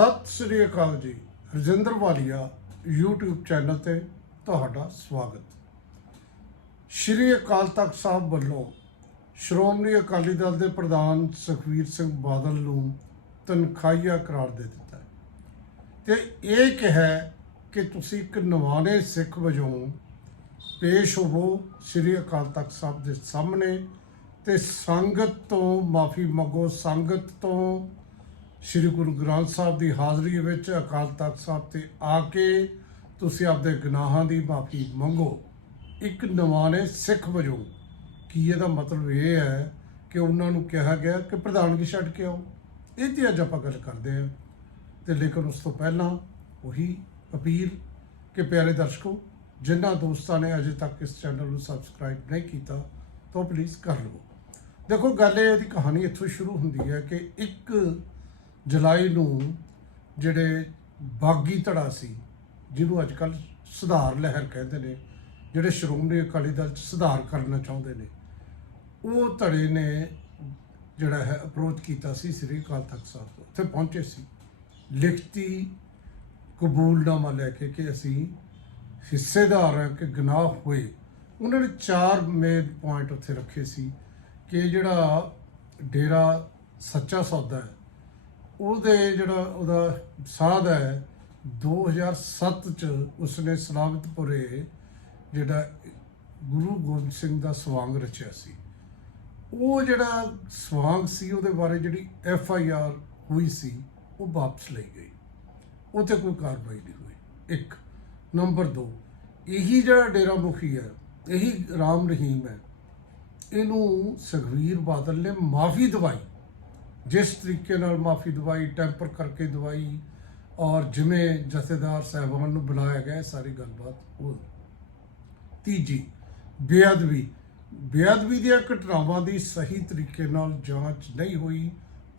ਸਤਿ ਸ੍ਰੀ ਅਕਾਲ ਜੀ। ਰਜਿੰਦਰ ਵਾਲੀਆ, YouTube channel ਤੇ ਤੁਹਾਡਾ ਸਵਾਗਤ। ਸ਼੍ਰੀ ਅਕਾਲ ਤਖਤ ਸਾਹਿਬ ਵੱਲੋਂ ਸ਼੍ਰੋਮਣੀ ਅਕਾਲੀ ਦਲ ਦੇ ਪ੍ਰਧਾਨ ਸੁਖਵੀਰ ਸਿੰਘ ਬਾਦਲ ਨੂੰ ਤਨਖਾਹੀਆ ਕਰਾਰ ਦੇ ਦਿੱਤਾ ਹੈ। ਤੇ ਇਹ ਕਿਹਾ ਕਿ ਤੁਸੀਂ ਇੱਕ ਨਵਾਨੇ ਸਿੱਖ ਵਜੋਂ ਪੇਸ਼ ਹੋਵੋ ਸ਼੍ਰੀ ਅਕਾਲ ਤਖਤ ਸਾਹਿਬ ਦੇ ਸਾਹਮਣੇ ਤੇ ਸੰਗਤ ਤੋਂ, ਮਾਫੀ ਮੰਗੋ, ਸੰਗਤ ਤੋਂ ਸ੍ਰੀ ਗੁਰੂ ਗ੍ਰੰਥ ਸਾਹਿਬ ਦੀ ਹਾਜ਼ਰੀ ਵਿੱਚ ਅਕਾਲ ਤਖਤ ਸਾਹਿਬ ਤੇ ਆ ਕੇ ਤੁਸੀਂ ਆਪਦੇ ਗੁਨਾਹਾਂ ਦੀ ਮਾਫੀ ਮੰਗੋ। ਇੱਕ ਨਵਾਨੇ ਸਿੱਖ ਵਜੋਂ ਕੀ ਇਹਦਾ ਮਤਲਬ ਇਹ ਹੈ ਕਿ ਉਹਨਾਂ ਨੂੰ ਕਿਹਾ ਗਿਆ ਕਿ ਪ੍ਰਧਾਨਗੀ ਛੱਡ ਕੇ ਆਓ। ਇਹ ਤੇ ਅੱਜ ਆਪਾਂ ਗੱਲ ਕਰਦੇ ਹਾਂ ਤੇ ਲੇਕਿਨ ਉਸ ਤੋਂ ਪਹਿਲਾਂ ਉਹੀ ਅਪੀਲ ਕਿ ਪਿਆਰੇ ਦਰਸ਼ਕੋ, ਜਿਨ੍ਹਾਂ ਦੋਸਤਾਂ ਨੇ ਅਜੇ ਤੱਕ ਇਸ ਚੈਨਲ ਨੂੰ ਸਬਸਕ੍ਰਾਈਬ ਨਹੀਂ ਕੀਤਾ, ਤਾਂ ਪਲੀਜ਼ ਕਰ ਲਵੋ। ਦੇਖੋ, ਗੱਲ ਇਹ ਦੀ ਕਹਾਣੀ ਇੱਥੋਂ ਸ਼ੁਰੂ ਹੁੰਦੀ ਹੈ ਕਿ ਇੱਕ ਜੁਲਾਈ ਨੂੰ ਜਿਹੜੇ ਬਾਗੀ ਧੜਾ ਸੀ, ਜਿਹਨੂੰ ਅੱਜ ਕੱਲ ਸੁਧਾਰ ਲਹਿਰ ਕਹਿੰਦੇ ਨੇ, ਜਿਹੜੇ ਸ਼੍ਰੋਮਣੀ ਅਕਾਲੀ ਦਲ ਚ ਸੁਧਾਰ ਕਰਨਾ ਚਾਹੁੰਦੇ ਨੇ, ਉਹ ਧੜੇ ਨੇ ਜਿਹੜਾ ਹੈ ਅਪਰੋਚ ਕੀਤਾ ਸੀ ਸ੍ਰੀ ਅਕਾਲ ਤਖਤ ਸਾਹਿਬ ਤੋਂ। ਉੱਥੇ ਪਹੁੰਚੇ ਸੀ। ਲਿਖਤੀ ਕਬੂਲਨਾਮਾ ਲੈ ਕੇ ਕਿ ਅਸੀਂ ਹਿੱਸੇਦਾਰ ਹਾਂ ਕਿ ਗੁਨਾਹ ਹੋਏ। ਉਹਨਾਂ ਨੇ ਚਾਰ ਮੇਨ ਪੁਆਇੰਟ ਉੱਥੇ ਰੱਖੇ ਸੀ ਕਿ ਜਿਹੜਾ ਡੇਰਾ ਸੱਚਾ ਸੌਦਾ ਹੈ ਉਹਦੇ ਜਿਹੜਾ ਉਹਦਾ ਸਾਧ ਹੈ 2007 ਚ ਉਸਨੇ ਸਲਾਮਤਪੁਰੇ ਜਿਹੜਾ ਗੁਰੂ ਗੋਬਿੰਦ ਸਿੰਘ ਦਾ ਸਵਾਂਗ ਰਚਿਆ ਸੀ। ਉਹ ਜਿਹੜਾ ਸਵਾਂਗ ਸੀ, ਉਹਦੇ ਬਾਰੇ ਜਿਹੜੀ ਐਫ ਆਈ ਆਰ ਹੋਈ ਸੀ, ਉਹ ਵਾਪਸ ਲਈ ਗਈ। ਉੱਥੇ ਕੋਈ ਕਾਰਵਾਈ ਨਹੀਂ ਹੋਈ। ਇੱਕ। ਨੰਬਰ 2 ਇਹੀ ਜਿਹੜਾ ਡੇਰਾ ਮੁਖੀ ਹੈ, ਇਹੀ ਰਾਮ ਰਹੀਮ ਹੈ, ਇਹਨੂੰ ਸੁਖਵੀਰ ਬਾਦਲ ਨੇ ਮਾਫੀ ਦਵਾਈ। ਜਿਸ ਤਰੀਕੇ ਨਾਲ ਮਾਫੀ ਦਵਾਈ ਟੈਂਪਰ ਕਰਕੇ ਦਵਾਈ ਔਰ ਜਿਵੇਂ ਜਥੇਦਾਰ ਸਾਹਿਬਾਨ ਨੂੰ ਬੁਲਾਇਆ ਗਿਆ, ਇਹ ਸਾਰੀ ਗੱਲਬਾਤ ਉਹ ਤੀਜੀ, ਬੇਅਦਬੀ। ਬੇਅਦਬੀ ਦੀਆਂ ਘਟਨਾਵਾਂ ਦੀ ਸਹੀ ਤਰੀਕੇ ਨਾਲ ਜਾਂਚ ਨਹੀਂ ਹੋਈ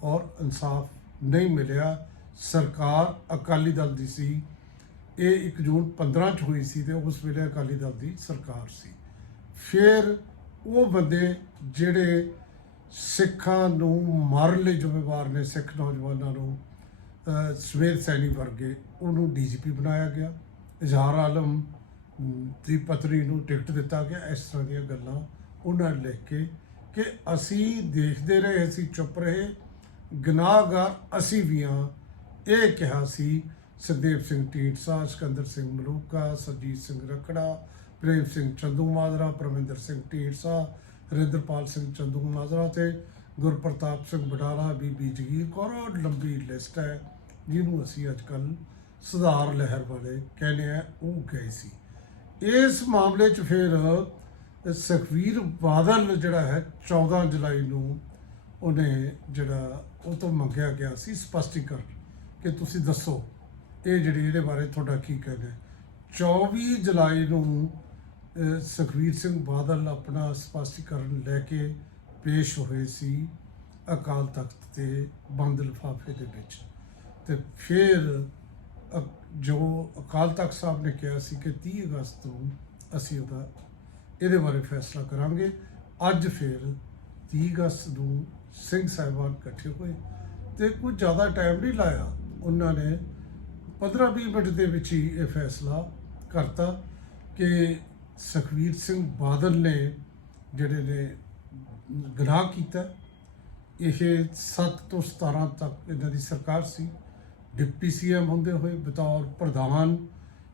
ਔਰ ਇਨਸਾਫ ਨਹੀਂ ਮਿਲਿਆ। ਸਰਕਾਰ ਅਕਾਲੀ ਦਲ ਦੀ ਸੀ। ਇਹ 1 ਜੂਨ 15 ਚ ਹੋਈ ਸੀ ਤੇ ਉਸ ਵੇਲੇ ਅਕਾਲੀ ਦਲ ਦੀ ਸਰਕਾਰ ਸੀ। ਫਿਰ ਉਹ ਬੰਦੇ ਜਿਹੜੇ ਸਿੱਖਾਂ ਨੂੰ ਮਾਰਨ ਲਈ ਜ਼ਿੰਮੇਵਾਰ ਨੇ, ਸਿੱਖ ਨੌਜਵਾਨਾਂ ਨੂੰ, ਅਹ, ਸਵੇਰ ਸੈਣੀ ਵਰਗੇ, ਉਹਨੂੰ ਡੀਜੀਪੀ ਬਣਾਇਆ ਗਿਆ। ਇਜ਼ਹਾਰ ਆਲਮ ਦੀ ਪਤਨੀ ਨੂੰ ਟਿਕਟ ਦਿੱਤਾ ਗਿਆ। ਇਸ ਤਰ੍ਹਾਂ ਦੀਆਂ ਗੱਲਾਂ ਉਹਨਾਂ ਲਿਖ ਕੇ ਕਿ ਅਸੀਂ ਦੇਖਦੇ ਰਹੇ, ਅਸੀਂ ਚੁੱਪ ਰਹੇ। ਗੁਨਾਹਗਾਰ ਅਸੀਂ ਵੀ ਹਾਂ। ਇਹ ਕਿਹਾ ਸੀ ਸੁਖਦੇਵ ਸਿੰਘ ਢੀਂਡਸਾ, ਸਿਕੰਦਰ ਸਿੰਘ ਮਲੂਕਾ, ਸਰਜੀਤ ਸਿੰਘ ਰਖੜਾ, ਪ੍ਰੇਮ ਸਿੰਘ ਚੰਦੂ ਮਾਜਰਾ ਪਰਮਿੰਦਰ ਸਿੰਘ ਢੀਂਡਸਾ ਰਿੰਦਰਪਾਲ ਸਿੰਘ ਚੰਦੂ ਮਾਜਰਾ ਤੇ ਗੁਰਪ੍ਰਤਾਪ ਸਿੰਘ ਬਡਾਲਾ ਬੀਬੀ ਜਗੀਰ ਕੌਰ, ਔਰ ਲੰਬੀ ਲਿਸਟ ਹੈ, ਜਿਹਨੂੰ ਅਸੀਂ ਅੱਜ ਕੱਲ ਸੁਧਾਰ ਲਹਿਰ ਵਾਲੇ ਕਹਿੰਦੇ ਆ ਉਹ ਗਏ ਸੀ। ਇਸ ਮਾਮਲੇ 'ਚ ਫਿਰ ਸੁਖਵੀਰ ਬਾਦਲ ਜਿਹੜਾ ਹੈ 14 ਜੁਲਾਈ ਨੂੰ ਉਹਨੇ ਜਿਹੜਾ ਉਹ ਤੋਂ ਮੰਗਿਆ ਗਿਆ ਸੀ ਸਪਸ਼ਟੀਕਰਨ ਕਿ ਤੁਸੀਂ ਦੱਸੋ, ਇਹ ਜਿਹੜੀ ਇਹਦੇ ਬਾਰੇ ਤੁਹਾਡਾ ਕੀ ਕਹਿਣਾ ਹੈ? 24 ਜੁਲਾਈ ਨੂੰ ਸੁਖਵੀਰ ਸਿੰਘ ਬਾਦਲ ਆਪਣਾ ਸਪਸ਼ਟੀਕਰਨ ਲੈ ਕੇ ਪੇਸ਼ ਹੋਏ ਸੀ ਅਕਾਲ ਤਖਤ ਤੇ ਬੰਦ ਲਿਫਾਫੇ ਦੇ ਵਿੱਚ। ਤੇ ਫਿਰ ਅ- ਜੋ ਅਕਾਲ ਤਖਤ ਸਾਹਿਬ ਨੇ ਕਿਹਾ ਸੀ ਕਿ 30 ਅਗਸਤ ਨੂੰ ਅਸੀਂ ਉਹਦਾ, ਇਹਦੇ ਬਾਰੇ ਫੈਸਲਾ ਕਰਾਂਗੇ। ਅੱਜ ਫਿਰ 30 ਅਗਸਤ ਨੂੰ ਸਿੰਘ ਸਾਹਿਬਾਨ ਇਕੱਠੇ ਹੋਏ ਤੇ ਕੁਝ ਜ਼ਿਆਦਾ ਟਾਈਮ ਨਹੀਂ ਲਾਇਆ। ਉਹਨਾਂ ਨੇ 15-20 ਮਿੰਟ ਦੇ ਵਿੱਚ ਹੀ ਇਹ ਫੈਸਲਾ ਕਰਤਾ ਕਿ ਸੁਖਵੀਰ ਸਿੰਘ ਬਾਦਲ ਨੇ ਜਿਹੜੇ ਨੇ ਗੁਨਾਹ ਕੀਤਾ। ਇਹ 7 ਤੋਂ 17 ਤੱਕ ਇਹਨਾਂ ਦੀ ਸਰਕਾਰ ਸੀ। ਡਿਪਟੀ ਸੀਐਮ ਹੁੰਦੇ ਹੋਏ ਬਤੌਰ ਪ੍ਰਧਾਨ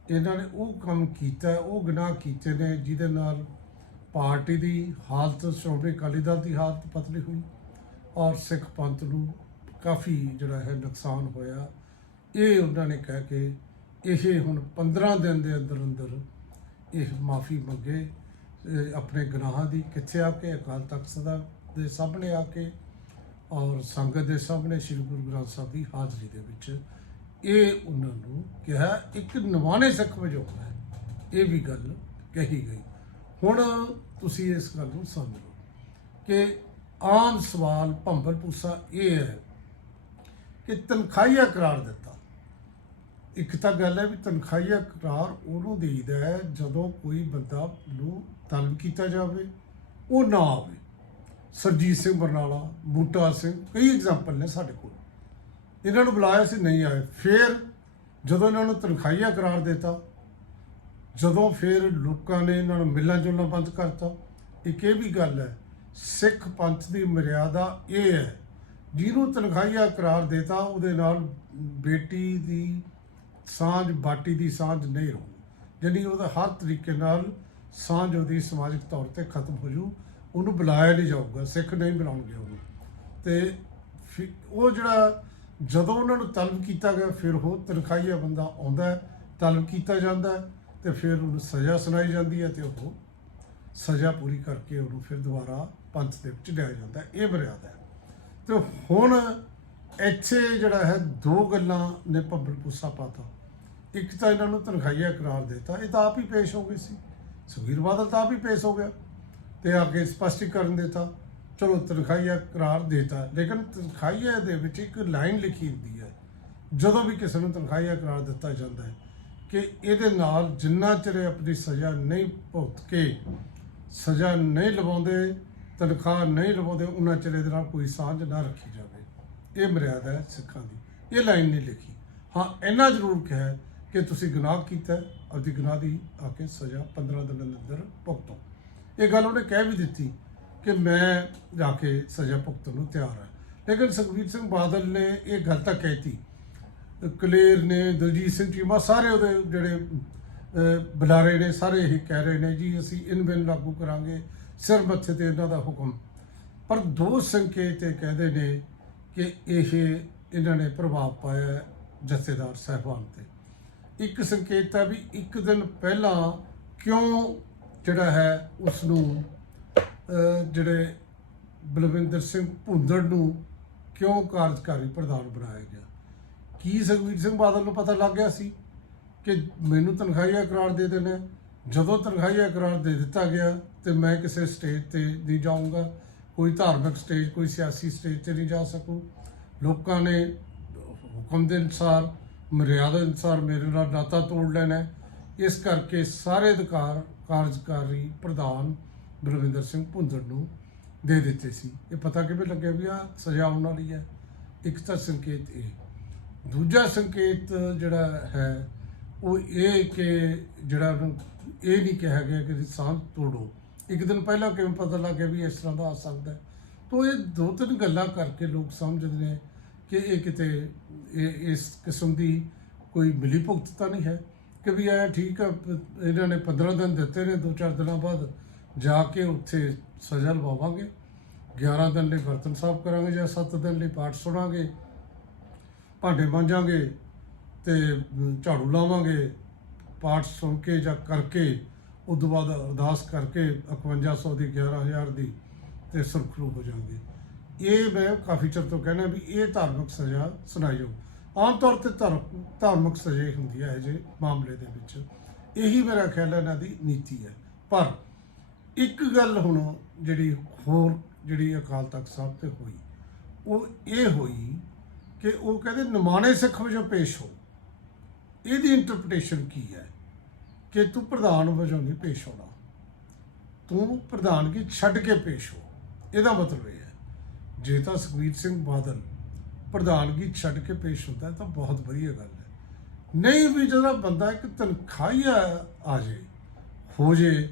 ਇਹਨਾਂ ਨੇ ਉਹ ਕੰਮ ਕੀਤਾ, ਉਹ ਗੁਨਾਹ ਕੀਤੇ ਨੇ ਜਿਹਦੇ ਨਾਲ ਪਾਰਟੀ ਦੀ ਹਾਲਤ, ਸ਼੍ਰੋਮਣੀ ਅਕਾਲੀ ਦਲ ਦੀ ਹਾਲਤ ਪਤਲੀ ਹੋਈ ਔਰ ਸਿੱਖ ਪੰਥ ਨੂੰ ਕਾਫੀ ਜਿਹੜਾ ਹੈ ਨੁਕਸਾਨ ਹੋਇਆ। ਇਹ ਉਹਨਾਂ ਨੇ ਕਹਿ ਕੇ ਇਹ ਹੁਣ 15 ਦਿਨ ਦੇ ਅੰਦਰ ਅੰਦਰ ਇਹ ਮਾਫੀ ਮੰਗੇ ਆਪਣੇ ਗੁਨਾਹਾਂ ਦੀ ਕਿੱਥੇ ਆ ਕੇ, ਅਕਾਲ ਤਖਤ ਸਦਾ ਦੇ ਸਾਹਮਣੇ ਆ ਕੇ ਔਰ ਸੰਗਤ ਦੇ ਸਾਹਮਣੇ ਸ੍ਰੀ ਗੁਰੂ ਗ੍ਰੰਥ ਸਾਹਿਬ ਦੀ ਹਾਜ਼ਰੀ ਦੇ ਵਿੱਚ ਇਹ ਉਹਨਾਂ ਨੂੰ ਕਿਹਾ, ਇੱਕ ਨਵਾਨੇ ਸਿੱਖ ਵਜੋਂ ਹੈ। ਇਹ ਵੀ ਗੱਲ ਕਹੀ ਗਈ। ਹੁਣ ਤੁਸੀਂ ਇਸ ਗੱਲ ਨੂੰ ਸਮਝ ਲਓ ਕਿ ਆਮ ਸਵਾਲ ਭੰਬਲ ਪੂਸਾ ਇਹ ਹੈ ਕਿ ਤਨਖਾਹੀਆ ਕਰਾਰ ਦਿੱਤਾ। ਇੱਕ ਤਾਂ ਗੱਲ ਹੈ ਵੀ ਤਨਖਾਹੀਆ ਕਰਾਰ ਉਹਨੂੰ ਦੇਈਦਾ ਹੈ ਜਦੋਂ ਕੋਈ ਬੰਦਾ ਨੂੰ ਤਲਬ ਕੀਤਾ ਜਾਵੇ, ਉਹ ਨਾ ਆਵੇ। ਸਰਜੀਤ ਸਿੰਘ ਬਰਨਾਲਾ, ਬੂਟਾ ਸਿੰਘ, ਕਈ ਐਗਜ਼ਾਮਪਲ ਨੇ ਸਾਡੇ ਕੋਲ। ਇਹਨਾਂ ਨੂੰ ਬੁਲਾਇਆ ਸੀ, ਨਹੀਂ ਆਏ। ਫਿਰ ਜਦੋਂ ਇਹਨਾਂ ਨੂੰ ਤਨਖਾਹੀਆ ਕਰਾਰ ਦਿੱਤਾ, ਜਦੋਂ ਫਿਰ ਲੋਕਾਂ ਨੇ ਇਹਨਾਂ ਨੂੰ ਮਿਲਣਾ ਜੁਲਣਾ ਬੰਦ ਕਰਤਾ, ਇੱਕ ਇਹ ਵੀ ਗੱਲ ਹੈ, ਸਿੱਖ ਪੰਥ ਦੀ ਮਰਿਆਦਾ ਇਹ ਹੈ, ਜਿਹਨੂੰ ਤਨਖਾਹੀਆ ਕਰਾਰ ਦਿੱਤਾ, ਉਹਦੇ ਨਾਲ ਬੇਟੀ ਦੀ ਸਾਂਝ ਬਾਟੀ ਦੀ ਸਾਂਝ ਨਹੀਂ ਰਹੂ। ਯਾਨੀ ਉਹਦਾ ਹਰ ਤਰੀਕੇ ਨਾਲ ਸਾਂਝ ਉਹਦੀ ਸਮਾਜਿਕ ਤੌਰ ਤੇ ਖਤਮ ਹੋ ਜੂ। ਉਹਨੂੰ ਬੁਲਾਇਆ ਨਹੀਂ ਜਾਊਗਾ, ਸਿੱਖ ਨਹੀਂ ਬੁਲਾਉਣਗੇ ਉਹਨੂੰ। ਤੇ ਫਿਰ ਉਹ ਜਿਹੜਾ ਜਦੋਂ ਉਹਨਾਂ ਨੂੰ ਤਲਬ ਕੀਤਾ ਗਿਆ, ਫਿਰ ਉਹ ਤਨਖਾਹੀਆ ਬੰਦਾ ਆਉਂਦਾ ਤਲਬ ਕੀਤਾ ਜਾਂਦਾ ਹੈ, ਤੇ ਫਿਰ ਉਹਨੂੰ ਸਜ਼ਾ ਸੁਣਾਈ ਜਾਂਦੀ ਹੈ ਤੇ ਉਹ ਸਜ਼ਾ ਪੂਰੀ ਕਰਕੇ ਉਹਨੂੰ ਫਿਰ ਦੁਬਾਰਾ ਪੰਥ ਦੇ ਵਿੱਚ ਲਿਆ ਜਾਂਦਾ ਇਹ ਮਰਿਆਦਾ ਹੈ। ਤੇ ਹੁਣ ਇੱਥੇ ਜਿਹੜਾ ਹੈ ਦੋ ਗੱਲਾਂ ਨੇ ਭੰਬਲ ਪੁੱਸਾ ਪਾਤਾ। ਇੱਕ ਤਾਂ ਇਹਨਾਂ ਨੂੰ ਤਨਖਾਹੀਆ ਕਰਾਰ ਦਿੱਤਾ, ਇਹ ਤਾਂ ਆਪ ਹੀ ਪੇਸ਼ ਹੋ ਗਈ ਸੀ। ਸੁਖਬੀਰ ਬਾਦਲ ਤਾਂ ਆਪ ਹੀ ਪੇਸ਼ ਹੋ ਗਿਆ ਤੇ ਅੱਗੇ ਸਪਸ਼ਟੀਕਰਨ ਦਿੱਤਾ। ਚਲੋ, ਤਨਖਾਹੀਆ ਕਰਾਰ ਦਿੱਤਾ, ਲੇਕਿਨ ਤਨਖਾਹੀਆ ਦੇ ਵਿੱਚ ਇੱਕ ਲਾਈਨ ਲਿਖੀ ਹੁੰਦੀ ਹੈ, ਜਦੋਂ ਵੀ ਕਿਸੇ ਨੂੰ ਤਨਖਾਹੀਆ ਕਰਾਰ ਦਿੱਤਾ ਜਾਂਦਾ ਹੈ, ਕਿ ਇਹਦੇ ਨਾਲ ਜਿੰਨਾ ਚਿਰ ਆਪਣੀ ਸਜ਼ਾ ਨਹੀਂ ਭੁਗਤ ਕੇ, ਸਜ਼ਾ ਨਹੀਂ ਲਵਾਉਂਦੇ, ਤਨਖਾਹ ਨਹੀਂ ਲਵਾਉਂਦੇ, ਉਹਨਾਂ ਚਿਰ ਇਹਦੇ ਨਾਲ ਕੋਈ ਸਾਂਝ ਨਾ ਰੱਖੀ ਜਾਵੇ। ਇਹ ਮਰਿਆਦਾ ਹੈ ਸਿੱਖਾਂ ਦੀ, ਇਹ ਲਾਈਨ ਨਹੀਂ ਲਿਖੀ। ਹਾਂ ਇੰਨਾ ਜ਼ਰੂਰ ਕਿਹਾ ਕਿ ਤੁਸੀਂ ਗੁਨਾਹ ਕੀਤਾ ਹੈ, ਆਪਦੀ ਗੁਨਾਹ ਦੀ ਆ ਕੇ ਸਜ਼ਾ 15 ਦਿਨ ਦੇ ਅੰਦਰ ਭੁਗਤੋ। ਇਹ ਗੱਲ ਉਹਨੇ ਕਹਿ ਵੀ ਦਿੱਤੀ ਕਿ ਮੈਂ ਜਾ ਕੇ ਸਜ਼ਾ ਭੁਗਤਣ ਨੂੰ ਤਿਆਰ ਹਾਂ। ਲੇਕਿਨ ਸੁਖਬੀਰ ਸਿੰਘ ਬਾਦਲ ਨੇ ਇਹ ਗੱਲ ਤਾਂ ਕਹਿਤੀ ਕਲੇਰ ਨੇ ਦਲਜੀਤ ਸਿੰਘ ਚੀਮਾ ਸਾਰੇ ਉਹਦੇ ਜਿਹੜੇ ਬੁਲਾਰੇ ਨੇ ਸਾਰੇ ਇਹ ਕਹਿ ਰਹੇ ਨੇ ਜੀ ਅਸੀਂ ਇਨ ਬਿਨ ਲਾਗੂ ਕਰਾਂਗੇ ਸਿਰ ਮੱਥੇ ਤੇ ਇਹਨਾਂ ਦਾ ਹੁਕਮ। ਪਰ ਦੋ ਸੰਕੇਤ ਇਹ ਕਹਿੰਦੇ ਨੇ ਕਿ ਇਹ ਇਹਨਾਂ ਨੇ ਪ੍ਰਭਾਵ ਪਾਇਆ ਜਥੇਦਾਰ ਸਾਹਿਬਾਨ ਤੇ। ਇੱਕ ਸੰਕੇਤ ਹੈ ਵੀ ਇੱਕ ਦਿਨ ਪਹਿਲਾਂ ਕਿਉਂ ਜਿਹੜਾ ਹੈ ਉਸ ਨੂੰ ਜਿਹੜੇ ਬਲਵਿੰਦਰ ਸਿੰਘ ਭੁੰਦੜ ਨੂੰ ਕਿਉਂ ਕਾਰਜਕਾਰੀ ਪ੍ਰਧਾਨ ਬਣਾਇਆ ਗਿਆ? ਕੀ ਸੁਖਬੀਰ ਸਿੰਘ ਬਾਦਲ ਨੂੰ ਪਤਾ ਲੱਗ ਗਿਆ ਸੀ ਕਿ ਮੈਨੂੰ ਤਨਖਾਹੀਆ ਕਰਾਰ ਦੇ ਦੇਣਾ? ਜਦੋਂ ਤਨਖਾਹੀਆ ਕਰਾਰ ਦੇ ਦਿੱਤਾ ਗਿਆ ਤੇ ਮੈਂ ਕਿਸੇ ਸਟੇਜ ਤੇ ਨਹੀਂ ਜਾਊਂਗਾ, ਕੋਈ ਧਾਰਮਿਕ ਸਟੇਜ, ਕੋਈ ਸਿਆਸੀ ਸਟੇਜ ਤੇ ਨਹੀਂ ਜਾ ਸਕੂ। ਲੋਕਾਂ ਨੇ ਹੁਕਮ ਦੇ ਅਨੁਸਾਰ ਮਰਿਆਦਾ ਅਨੁਸਾਰ ਮੇਰੇ ਨਾਲ ਨਾਤਾ ਤੋੜ ਲੈਣਾ ਇਸ ਕਰਕੇ ਸਾਰੇ ਅਧਿਕਾਰ ਕਾਰਜਕਾਰੀ ਪ੍ਰਧਾਨ ਬਲਵਿੰਦਰ ਸਿੰਘ ਭੁੰਦੜ ਨੂੰ ਦੇ ਦਿੱਤੇ ਸੀ। ਇਹ ਪਤਾ ਕਿਵੇਂ ਲੱਗਿਆ ਵੀ ਆ ਸਜ਼ਾ ਆਉਣ ਵਾਲੀ ਹੈ? ਇੱਕ ਤਾਂ ਸੰਕੇਤ ਇਹ। ਦੂਜਾ ਸੰਕੇਤ ਜਿਹੜਾ ਹੈ, ਉਹ ਇਹ ਕਿ ਜਿਹੜਾ ਉਹਨੂੰ ਇਹ ਨਹੀਂ ਕਿਹਾ ਗਿਆ ਕਿ ਸਾਂਝ ਤੋੜੋ। ਇੱਕ ਦਿਨ ਪਹਿਲਾਂ ਕਿਵੇਂ ਪਤਾ ਲੱਗ ਗਿਆ ਵੀ ਇਸ ਤਰ੍ਹਾਂ ਦਾ ਆ ਸਕਦਾ ਹੈ? ਤੋ ਇਹ ਦੋ ਤਿੰਨ ਗੱਲਾਂ ਕਰਕੇ ਲੋਕ ਸਮਝਦੇ ਨੇ ਕਿ ਇਹ ਕਿਤੇ ਇਹ ਇਸ ਕਿਸਮ ਦੀ ਕੋਈ ਮਿਲੀ ਭੁਗਤ ਤਾਂ ਨਹੀਂ ਹੈ ਕਿ ਵੀ ਇਹ ਠੀਕ ਆ, ਇਹਨਾਂ ਨੇ 15 ਦਿਨ ਦਿੱਤੇ ਨੇ, ਦੋ ਚਾਰ ਦਿਨਾਂ ਬਾਅਦ ਜਾ ਕੇ ਉੱਥੇ ਸਜ਼ਾ ਲਵਾਵਾਂਗੇ। 11 ਦਿਨ ਲਈ ਬਰਤਨ ਸਾਫ਼ ਕਰਾਂਗੇ ਜਾਂ 7 ਦਿਨ ਲਈ ਪਾਠ ਸੁਣਾਂਗੇ, ਭਾਂਡੇ ਮਾਂਜਾਂਗੇ ਤੇ ਝਾੜੂ ਲਾਵਾਂਗੇ, ਪਾਠ ਸੁਣ ਕੇ ਜਾਂ ਕਰਕੇ, ਉਸ ਤੋਂ ਬਾਅਦ ਅਰਦਾਸ ਕਰਕੇ 5100 ਦੀ 11000 ਦੀ ਤੇ ਸੁਰਖਰੂ ਹੋ ਜਾਵਾਂਗੇ। ਇਹ ਮੈਂ ਕਾਫੀ ਚਿਰ ਤੋਂ ਕਹਿਣਾ ਵੀ ਇਹ ਧਾਰਮਿਕ ਸਜ਼ਾ ਸੁਣਾਈ ਜਾਓ ਆਮ ਤੌਰ ਤੇ ਧਰਮ ਧਾਰਮਿਕ ਸਜ਼ਾ ਹੁੰਦੀ ਹੈ ਜੇ ਮਾਮਲੇ ਦੇ ਵਿੱਚ। ਇਹੀ ਮੇਰਾ ਖਿਆਲ ਹੈ ਇਹਨਾਂ ਦੀ ਨੀਤੀ ਹੈ। ਪਰ ਇੱਕ ਗੱਲ ਹੁਣ ਜਿਹੜੀ ਹੋਰ ਜਿਹੜੀ ਅਕਾਲ ਤਖਤ ਸਾਹਿਬ ਤੇ ਹੋਈ, ਉਹ ਇਹ ਹੋਈ ਕਿ ਉਹ ਕਹਿੰਦੇ ਨਿਮਾਣੇ ਸਿੱਖ ਵਜੋਂ ਪੇਸ਼ ਹੋ। ਇਹਦੀ ਇੰਟਰਪ੍ਰੀਟੇਸ਼ਨ ਕੀ ਹੈ? ਕਿ ਤੂੰ ਪ੍ਰਧਾਨ ਵਜੋਂ ਨਹੀਂ ਪੇਸ਼ ਹੋਣਾ। ਤੂੰ ਪ੍ਰਧਾਨਗੀ ਛੱਡ ਕੇ ਪੇਸ਼ ਹੋ। ਇਹਦਾ ਮਤਲਬ ਇਹ ਜੇ ਤਾਂ ਸੁਖਬੀਰ ਸਿੰਘ ਬਾਦਲ ਪ੍ਰਧਾਨਗੀ ਛੱਡ ਕੇ ਪੇਸ਼ ਹੁੰਦਾ ਤਾਂ ਬਹੁਤ ਵਧੀਆ ਗੱਲ ਹੈ। ਨਹੀਂ ਵੀ ਜਦੋਂ ਬੰਦਾ ਇੱਕ ਤਨਖਾਹੀਆ ਆ ਜੇ ਹੋ ਜੇ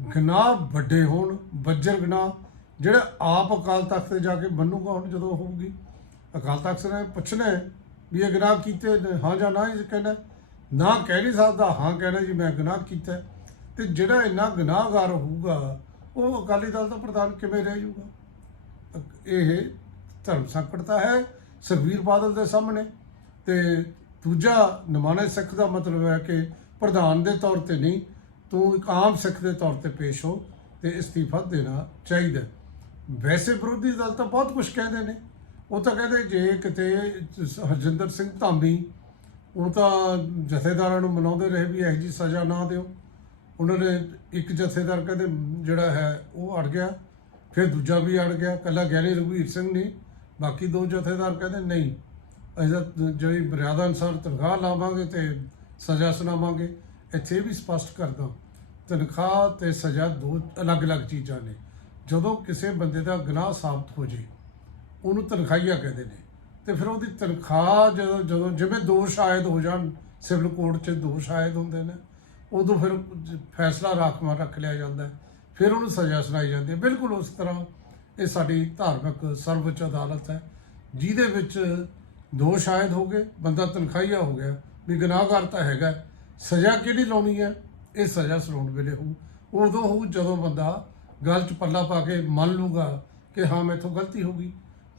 ਗੁਨਾਹ ਵੱਡੇ ਹੋਣ ਬੱਜਰ ਗੁਨਾਹ ਜਿਹੜਾ ਆਪ ਅਕਾਲ ਤਖਤ ਤੇ ਜਾ ਕੇ ਮੰਨੂਗਾ ਹੁਣ ਜਦੋਂ ਹੋਊਗੀ ਅਕਾਲ ਤਖਤ ਨੇ ਪੁੱਛਣਾ ਵੀ ਇਹ ਗੁਨਾਹ ਕੀਤੇ ਨੇ, ਹਾਂ ਜਾਂ ਨਾ ਇਹ ਕਹਿਣਾ ਨਾ ਕਹਿ ਨਹੀਂ ਸਕਦਾ ਹਾਂ ਕਹਿਣਾ ਜੀ ਮੈਂ ਗੁਨਾਹ ਕੀਤਾ ਹੈ। ਤੇ ਜਿਹੜਾ ਇੰਨਾ ਗੁਨਾਹਗਾਰ ਹੋਊਗਾ ਉਹ ਅਕਾਲੀ ਦਲ ਦਾ ਪ੍ਰਧਾਨ ਕਿਵੇਂ ਰਹਿ ਜਾਊਗਾ? ਇਹ ਧਰਮ ਸੰਕਟ ਤਾਂ ਹੈ ਸੁਖਬੀਰ ਬਾਦਲ ਦੇ ਸਾਹਮਣੇ ਤੇ ਦੂਜਾ ਨਮਾਨੇ ਸਿੱਖ ਦਾ ਮਤਲਬ ਹੈ ਕਿ ਪ੍ਰਧਾਨ ਦੇ ਤੌਰ ਤੇ ਨਹੀਂ, ਤੂੰ ਇੱਕ ਆਮ ਸਿੱਖ ਦੇ ਤੌਰ ਤੇ ਪੇਸ਼ ਹੋ ਤੇ ਅਸਤੀਫਾ ਦੇਣਾ ਚਾਹੀਦਾ ਵੈਸੇ ਵਿਰੋਧੀ ਦਲ ਤਾਂ ਬਹੁਤ ਕੁਝ ਕਹਿੰਦੇ ਨੇ। ਉਹ ਤਾਂ ਕਹਿੰਦੇ ਜੇ ਕਿਤੇ ਹਰਜਿੰਦਰ ਸਿੰਘ ਧਾਮੀ, ਉਹ ਤਾਂ ਜਥੇਦਾਰਾਂ ਨੂੰ ਮਨਾਉਂਦੇ ਰਹੇ ਵੀ ਇਹੋ ਜੀ ਸਜ਼ਾ ਨਾ ਦਿਓ। ਉਹਨਾਂ ਨੇ ਇੱਕ ਜਥੇਦਾਰ ਕਹਿੰਦੇ ਜਿਹੜਾ ਹੈ ਉਹ ਅੜ ਗਿਆ। ਫਿਰ ਦੂਜਾ ਵੀ ਅੜ ਗਿਆ ਕੱਲਾ ਗਿਆਨੀ ਰਘਵੀਰ ਸਿੰਘ ਨਹੀਂ, ਬਾਕੀ ਦੋ ਜਥੇਦਾਰ ਕਹਿੰਦੇ ਨਹੀਂ, ਅਸੀਂ ਤਾਂ ਜਿਹੜੀ ਮਰਿਆਦਾ ਅਨੁਸਾਰ ਤਨਖਾਹ ਲਾਵਾਂਗੇ ਤੇ ਸਜ਼ਾ ਸੁਣਾਵਾਂਗੇ, ਇੱਥੇ ਵੀ ਸਪਸ਼ਟ ਕਰਦਾ, ਤਨਖਾਹ ਤੇ ਸਜ਼ਾ ਦੋ ਅਲੱਗ-ਅਲੱਗ ਚੀਜ਼ਾਂ ਨੇ, ਜਦੋਂ ਕਿਸੇ ਬੰਦੇ ਦਾ ਗੁਨਾਹ ਸਾਬਤ ਹੋ ਜੇ, ਉਹਨੂੰ ਤਨਖਾਹੀਆ ਕਹਿੰਦੇ ਨੇ, ਤੇ ਫਿਰ ਉਹਦੀ ਤਨਖਾਹ ਜਦੋਂ ਜਦੋਂ ਜਿਵੇਂ ਦੋਸ਼ ਆਇਦ ਹੋ ਜਾਣ, ਸਿਵਲ ਕੋਰਟ 'ਚ ਦੋਸ਼ ਆਇਦ ਹੁੰਦੇ ਨੇ, ਉਦੋਂ ਫਿਰ ਫੈਸਲਾ ਰਾਖਵਾਂ ਰੱਖ ਲਿਆ ਜਾਂਦਾ ਹੈ ਫਿਰ ਉਹਨੂੰ ਸਜ਼ਾ ਸੁਣਾਈ ਜਾਂਦੀ ਹੈ। ਬਿਲਕੁਲ ਉਸ ਤਰ੍ਹਾਂ ਇਹ ਸਾਡੀ ਧਾਰਮਿਕ ਸਰਵਉੱਚ ਅਦਾਲਤ ਹੈ, ਜਿਹਦੇ ਵਿੱਚ ਦੋਸ਼ ਆਇਦ ਹੋ ਗਏ, ਬੰਦਾ ਤਨਖਾਹੀਆ ਹੋ ਗਿਆ, ਵੀ ਗੁਨਾਹਗਾਰ ਤਾਂ ਹੈਗਾ, ਸਜ਼ਾ ਕਿਹੜੀ ਲਾਉਣੀ ਹੈ? ਇਹ ਸਜ਼ਾ ਸੁਣਾਉਣ ਵੇਲੇ ਹੋਊ। ਉਦੋਂ ਹੋਊ ਜਦੋਂ ਬੰਦਾ ਗੱਲ 'ਚ ਪੱਲਾ ਪਾ ਕੇ ਮੰਨ ਲੂਗਾ ਕਿ ਹਾਂ, ਮੈਥੋਂ ਗਲਤੀ ਹੋ ਗਈ।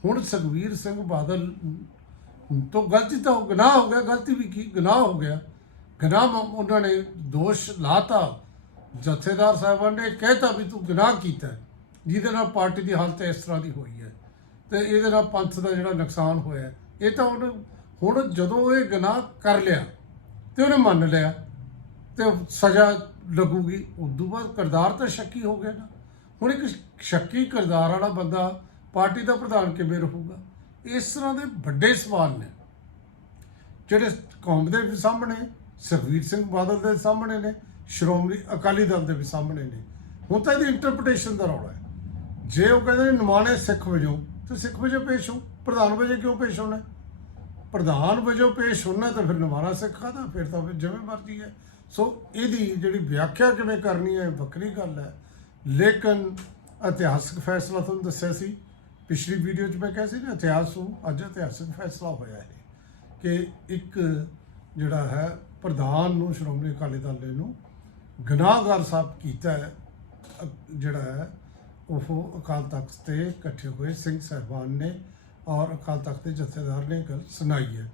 ਹੁਣ ਸੁਖਵੀਰ ਸਿੰਘ ਬਾਦਲ ਤੋਂ ਗਲਤੀ ਤਾਂ ਗੁਨਾਹ ਹੋ ਗਿਆ, ਗਲਤੀ ਵੀ ਕੀ? ਗੁਨਾਹ ਹੋ ਗਿਆ। ਗੁਨਾਹ ਉਹਨਾਂ ਨੇ ਦੋਸ਼ ਲਾਤਾ। ਜਥੇਦਾਰ ਸਾਹਿਬਾਨ ਨੇ ਕਹਿਤਾ ਵੀ ਤੂੰ ਗੁਨਾਹ ਕੀਤਾ ਜਿਹਦੇ ਨਾਲ ਪਾਰਟੀ ਦੀ ਹਾਲਤ ਇਸ ਤਰ੍ਹਾਂ ਦੀ ਹੋਈ ਹੈ ਤੇ ਇਹਦੇ ਨਾਲ ਪੰਥ ਦਾ ਜਿਹੜਾ ਨੁਕਸਾਨ ਹੋਇਆ ਇਹ ਤਾਂ ਉਹਨੇ ਹੁਣ ਜਦੋਂ ਇਹ ਗੁਨਾਹ ਕਰ ਲਿਆ ਤੇ ਉਹਨੇ ਮੰਨ ਲਿਆ ਤੇ ਸਜ਼ਾ ਲੱਗੂਗੀ, ਉਦੋਂ ਬਾਅਦ ਕਿਰਦਾਰ ਤਾਂ ਸ਼ੱਕੀ ਹੋ ਗਿਆ ਨਾ। ਹੁਣ ਇੱਕ ਸ਼ੱਕੀ ਕਿਰਦਾਰ ਵਾਲਾ ਬੰਦਾ ਪਾਰਟੀ ਦਾ ਪ੍ਰਧਾਨ ਕਿਵੇਂ ਰਹੂਗਾ? ਇਸ ਤਰ੍ਹਾਂ ਦੇ ਵੱਡੇ ਸਵਾਲ ਨੇ, ਜਿਹੜੇ ਕੌਮ ਦੇ ਸਾਹਮਣੇ ਸੁਖਵੀਰ ਸਿੰਘ ਬਾਦਲ ਦੇ ਸਾਹਮਣੇ ਨੇ ਸ਼੍ਰੋਮਣੀ ਅਕਾਲੀ ਦਲ ਦੇ ਵੀ ਸਾਹਮਣੇ ਨੇ। ਹੁਣ ਤਾਂ ਇਹਦੀ ਇੰਟਰਪ੍ਰੀਟੇਸ਼ਨ ਦਾ ਰੌਲਾ ਹੈ। ਜੇ ਉਹ ਕਹਿੰਦੇ ਨੇ ਨਿਮਾਣੇ ਸਿੱਖ ਵਜੋਂ, ਤੇ ਸਿੱਖ ਵਜੋਂ ਪੇਸ਼ ਹੋ। ਪ੍ਰਧਾਨ ਵਜੋਂ ਕਿਉਂ ਪੇਸ਼ ਹੋਣਾ ਪ੍ਰਧਾਨ ਵਜੋਂ ਪੇਸ਼ ਹੋਣਾ ਤਾਂ ਫਿਰ ਨਿਮਾਣਾ ਸਿੱਖਾ ਦਾ ਫਿਰ ਤਾਂ ਫਿਰ ਜਿਵੇਂ ਮਰਜ਼ੀ ਹੈ। ਸੋ ਇਹਦੀ ਜਿਹੜੀ ਵਿਆਖਿਆ ਕਿਵੇਂ ਕਰਨੀ ਹੈ ਵੱਖਰੀ ਗੱਲ ਹੈ। ਲੇਕਿਨ ਇਤਿਹਾਸਕ ਫੈਸਲਾ ਤੁਹਾਨੂੰ ਦੱਸਿਆ ਸੀ। ਪਿਛਲੀ ਵੀਡੀਓ 'ਚ ਮੈਂ ਕਿਹਾ ਸੀ ਨਾ, ਇਤਿਹਾਸ ਨੂੰ, ਅੱਜ ਇਤਿਹਾਸਕ ਫੈਸਲਾ ਹੋਇਆ ਹੈ ਕਿ ਇੱਕ ਜਿਹੜਾ ਹੈ, ਪ੍ਰਧਾਨ ਨੂੰ, ਸ਼੍ਰੋਮਣੀ ਅਕਾਲੀ ਦਲ ਨੂੰ ਗੁਨਾਹਗਾਰ ਸਾਹਿਬ ਕੀਤਾ ਹੈ ਜਿਹੜਾ ਹੈ, ਉਹ ਅਕਾਲ ਤਖਤ ਤੇ ਇਕੱਠੇ ਹੋਏ ਸਿੰਘ ਸਾਹਿਬਾਨ ਨੇ ਔਰ ਅਕਾਲ ਤਖਤ ਦੇ ਜਥੇਦਾਰ ਨੇ ਗੱਲ ਸੁਣਾਈ ਹੈ।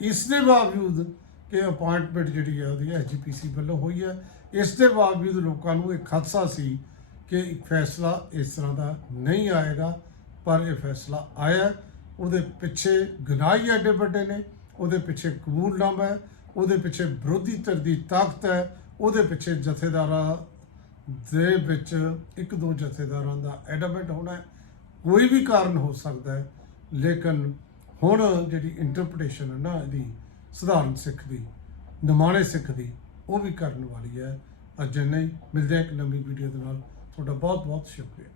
ਇਸ ਦੇ ਬਾਵਜੂਦ ਕਿ ਅਪਾਇੰਟਮੈਂਟ ਜਿਹੜੀ ਹੈ ਉਹਦੀ ਐਸਜੀਪੀਸੀ ਵੱਲੋਂ ਹੋਈ ਹੈ, ਇਸ ਦੇ ਬਾਵਜੂਦ ਲੋਕਾਂ ਨੂੰ ਇਹ ਖਦਸ਼ਾ ਸੀ ਕਿ ਇੱਕ ਫੈਸਲਾ ਇਸ ਤਰ੍ਹਾਂ ਦਾ ਨਹੀਂ ਆਏਗਾ, ਪਰ ਇਹ ਫੈਸਲਾ ਆਇਆ। ਉਹਦੇ ਪਿੱਛੇ ਗੁਨਾਹੀ ਐਡੇ ਵੱਡੇ ਨੇ, ਉਹਦੇ ਪਿੱਛੇ ਕਬੂਲਨਾਮਾ ਹੈ, ਉਹਦੇ ਪਿੱਛੇ ਵਿਰੋਧੀ ਧਿਰ ਦੀ ਤਾਕਤ ਹੈ ਉਹਦੇ ਪਿੱਛੇ ਜਥੇਦਾਰਾਂ ਦੇ ਵਿੱਚ ਇੱਕ ਦੋ ਜਥੇਦਾਰਾਂ ਦਾ ਐਡਮਿਟ ਹੋਣਾ ਕੋਈ ਵੀ ਕਾਰਨ ਹੋ ਸਕਦਾ ਹੈ, ਲੇਕਿਨ ਹੁਣ ਜਿਹੜੀ ਇੰਟਰਪ੍ਰੀਟੇਸ਼ਨ ਹੈ ਨਾ ਇਹਦੀ, ਸਧਾਰਨ ਸਿੱਖ ਦੀ, ਨਿਮਾਣੇ ਸਿੱਖ ਦੀ, ਉਹ ਵੀ ਕਰਨ ਵਾਲੀ ਹੈ। ਅੱਜ ਨਹੀਂ ਮਿਲਦੇ ਹਾਂ ਇੱਕ ਨਵੀਂ ਵੀਡੀਓ ਦੇ ਨਾਲ। ਤੁਹਾਡਾ ਬਹੁਤ ਬਹੁਤ ਸ਼ੁਕਰੀਆ।